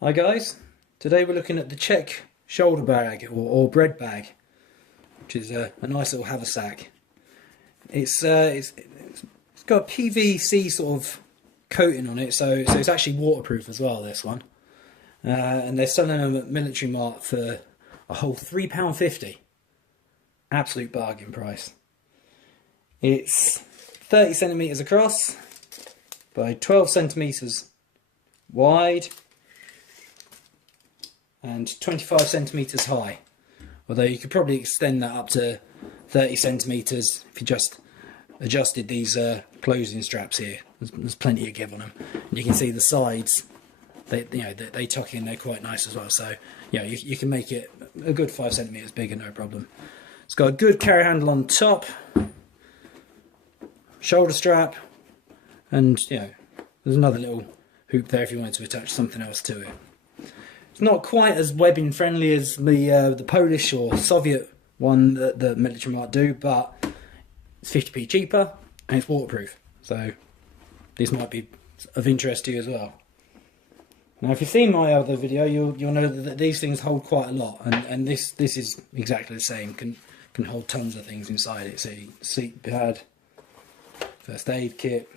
Hi guys, today we're looking at the Czech shoulder bag or bread bag, which is a nice little haversack. It's got a PVC sort of coating on it, so it's actually waterproof as well, this one. And they're selling them at Military Mart for a whole £3.50. Absolute bargain price. It's 30 centimetres across by 12 centimetres wide and 25 centimetres high, although you could probably extend that up to 30 centimetres if you just adjusted these closing straps here. There's plenty of give on them, and you can see the sides, they tuck in there quite nice as well, so you can make it a good 5 centimetres bigger, no problem. It's got a good carry handle on top, shoulder strap, and there's another little hoop there if you wanted to attach something else to it. It's not quite as webbing friendly as the Polish or Soviet one that the Military Mart do, but it's 50p cheaper and it's waterproof, so this might be of interest to you as well. Now, if you've seen my other video, you'll know that these things hold quite a lot, and this is exactly the same. Can hold tons of things inside it. See, seat pad, first aid kit,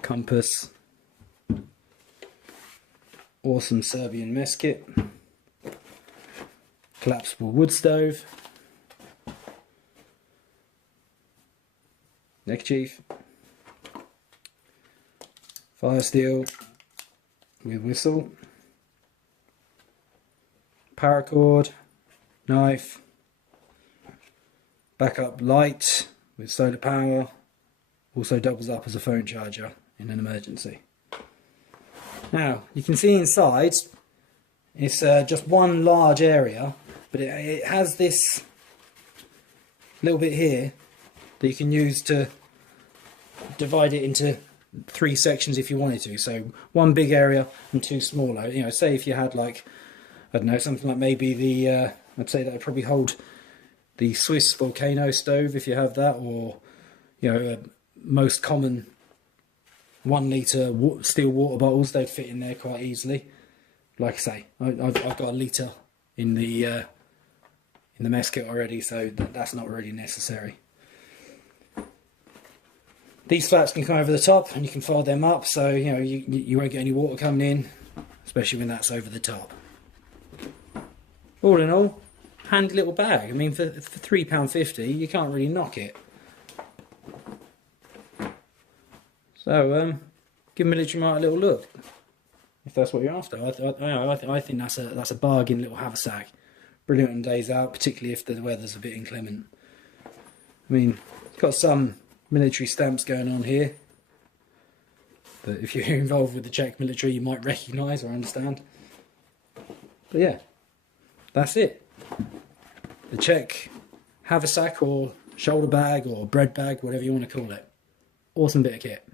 compass, awesome Serbian mess kit, collapsible wood stove, neckerchief, fire steel with whistle, paracord, knife, backup light with solar power, also doubles up as a phone charger in an emergency. Now, you can see inside, it's just one large area, but it has this little bit here that you can use to divide it into 3 sections if you wanted to. So one big area and 2 smaller. Say if you had, like, I don't know, something like maybe the, I'd say that would probably hold the Swiss volcano stove if you have that, or most common 1 litre steel water bottles. They'd fit in there quite easily. Like I say, I've got a litre in the mess kit already, so that's not really necessary. These flaps can come over the top, and you can fold them up, so you won't get any water coming in, especially when that's over the top. All in all, handy little bag. I mean, for £3.50, you can't really knock it. So give Military Mart a little look if that's what you're after. I think that's a bargain little haversack. Brilliant on days out, particularly if the weather's a bit inclement. I mean, it's got some military stamps going on here that if you're involved with the Czech military you might recognise or understand. But yeah, that's it. The Czech haversack or shoulder bag or bread bag, whatever you want to call it. Awesome bit of kit.